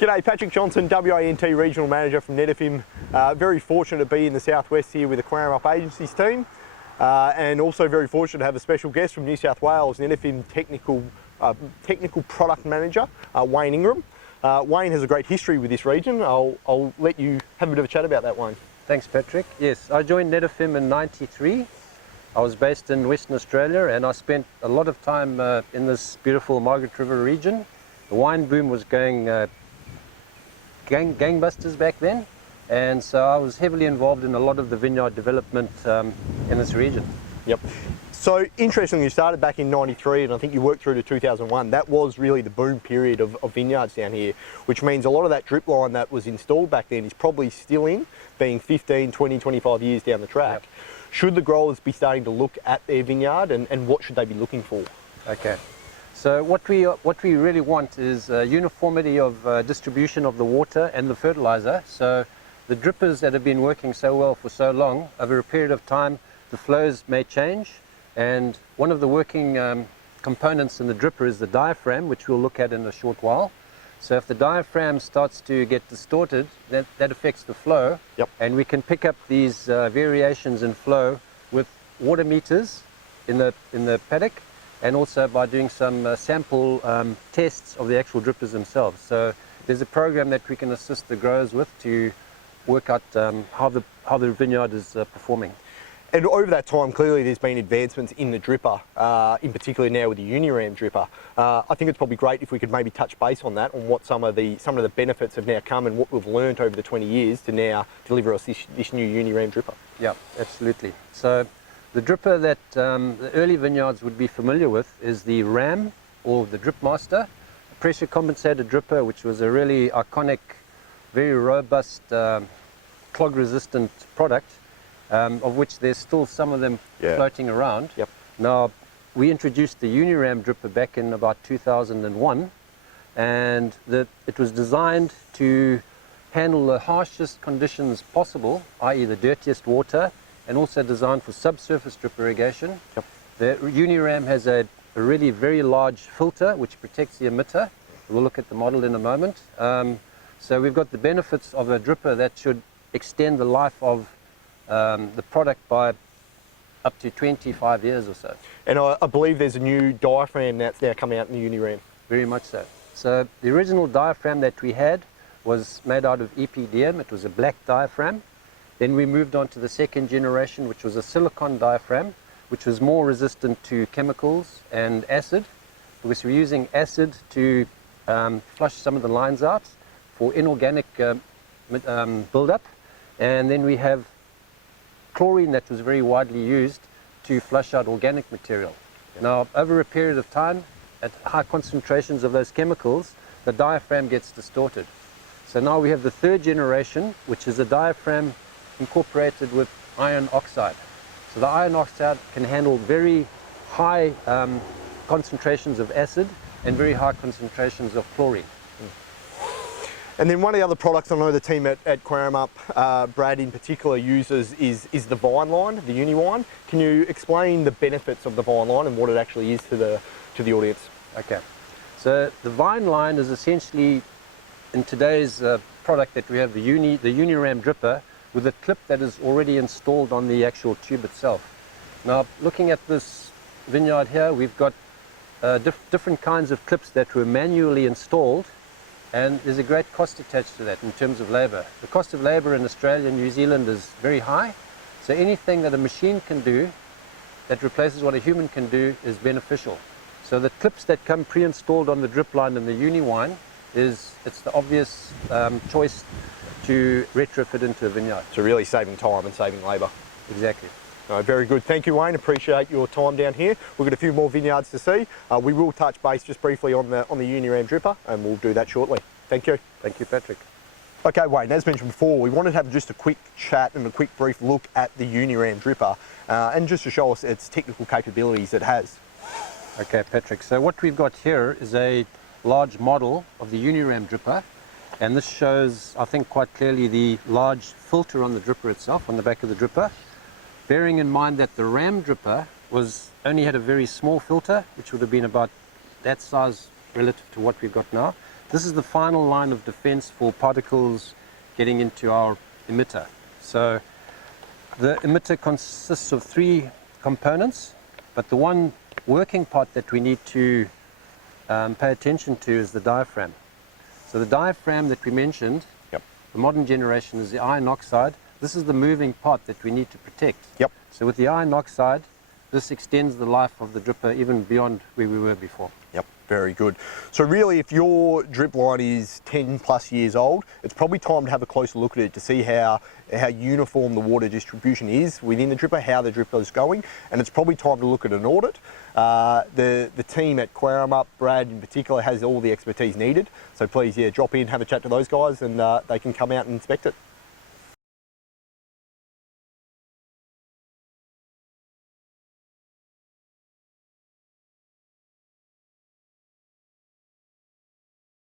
G'day, Patrick Johnson, WANT Regional Manager from Netafim. Very fortunate to be in the southwest here with the Cowaramup Agencies team, and also very fortunate to have a special guest from New South Wales, Netafim Technical Product Manager, Wayne Ingram. Wayne has a great history with this region. I'll let you have a bit of a chat about that, Wayne. Thanks, Patrick. Yes, I joined Netafim in '93. I was based in Western Australia and I spent a lot of time in this beautiful Margaret River region. The wine boom was going gangbusters back then, and so I was heavily involved in a lot of the vineyard development in this region. Yep. So interestingly, you started back in '93 and I think you worked through to 2001. That was really the boom period of vineyards down here, which means a lot of that drip line that was installed back then is probably still in, being 15, 20, 25 years down the track. Yep. Should the growers be starting to look at their vineyard and what should they be looking for? Okay. So what we really want is uniformity of distribution of the water and the fertiliser. So the drippers that have been working so well for so long, over a period of time, the flows may change. And one of the working components in the dripper is the diaphragm, which we'll look at in a short while. So if the diaphragm starts to get distorted, that affects the flow. Yep. And we can pick up these variations in flow with water meters in the paddock, and also by doing some sample tests of the actual drippers themselves. So there's a program that we can assist the growers with to work out how the vineyard is performing. And over that time, clearly there's been advancements in the dripper, in particular now with the UNIRAM dripper. I think it's probably great if we could maybe touch base on that, on what some of the benefits have now come and what we've learned over the 20 years to now deliver us this new UNIRAM dripper. Yeah, absolutely. So the dripper that the early vineyards would be familiar with is the RAM, or the Drip Master, a pressure compensated dripper, which was a really iconic, very robust, clog resistant product, of which there's still some of them floating around. Yep. Now, we introduced the UNIRAM dripper back in about 2001, and it was designed to handle the harshest conditions possible, i.e. the dirtiest water, and also designed for subsurface drip irrigation. Yep. The UNIRAM has a really very large filter which protects the emitter. We'll look at the model in a moment. So we've got the benefits of a dripper that should extend the life of the product by up to 25 years or so. And I believe there's a new diaphragm that's now come out in the UNIRAM. Very much so. So the original diaphragm that we had was made out of EPDM. It was a black diaphragm. Then we moved on to the second generation, which was a silicon diaphragm, which was more resistant to chemicals and acid, because we're using acid to flush some of the lines out for inorganic buildup. And then we have chlorine that was very widely used to flush out organic material. Now, over a period of time, at high concentrations of those chemicals, the diaphragm gets distorted. So now we have the third generation, which is a diaphragm incorporated with iron oxide. So the iron oxide can handle very high concentrations of acid and very high concentrations of chlorine. And then one of the other products I know the team at Cowaramup, Brad in particular, uses is the vineline, the UniWine. Can you explain the benefits of the vineline and what it actually is to the audience? Okay, so the vineline is essentially, in today's product that we have, the UNIRAM dripper, with a clip that is already installed on the actual tube itself. Now, looking at this vineyard here, we've got different kinds of clips that were manually installed, and there's a great cost attached to that in terms of labour. The cost of labour in Australia and New Zealand is very high, so anything that a machine can do that replaces what a human can do is beneficial. So the clips that come pre-installed on the drip line and the UniWine, it's the obvious choice to retrofit into a vineyard. So really saving time and saving labour. Exactly. Very good. Thank you, Wayne. Appreciate your time down here. We've got a few more vineyards to see. We will touch base just briefly on the UNIRAM dripper, and we'll do that shortly. Thank you. Thank you, Patrick. Okay, Wayne, as mentioned before, we wanted to have just a quick chat and a quick brief look at the UNIRAM dripper, and just to show us its technical capabilities it has. Okay, Patrick. So what we've got here is a large model of the UNIRAM dripper, and this shows, I think, quite clearly the large filter on the dripper itself, on the back of the dripper. Bearing in mind that the RAM dripper only had a very small filter, which would have been about that size relative to what we've got now. This is the final line of defense for particles getting into our emitter. So the emitter consists of 3 components, but the one working part that we need to pay attention to is the diaphragm. So the diaphragm that we mentioned, Yep. the modern generation, is the iron oxide. This is the moving part that we need to protect. Yep. So with the iron oxide, this extends the life of the dripper even beyond where we were before. Yep, very good. So really, if your drip line is 10 plus years old, it's probably time to have a closer look at it to see how uniform the water distribution is within the dripper, how the dripper is going, and it's probably time to look at an audit. The team at Cowaramup, Brad in particular, has all the expertise needed. So please, yeah, drop in, have a chat to those guys, and they can come out and inspect it.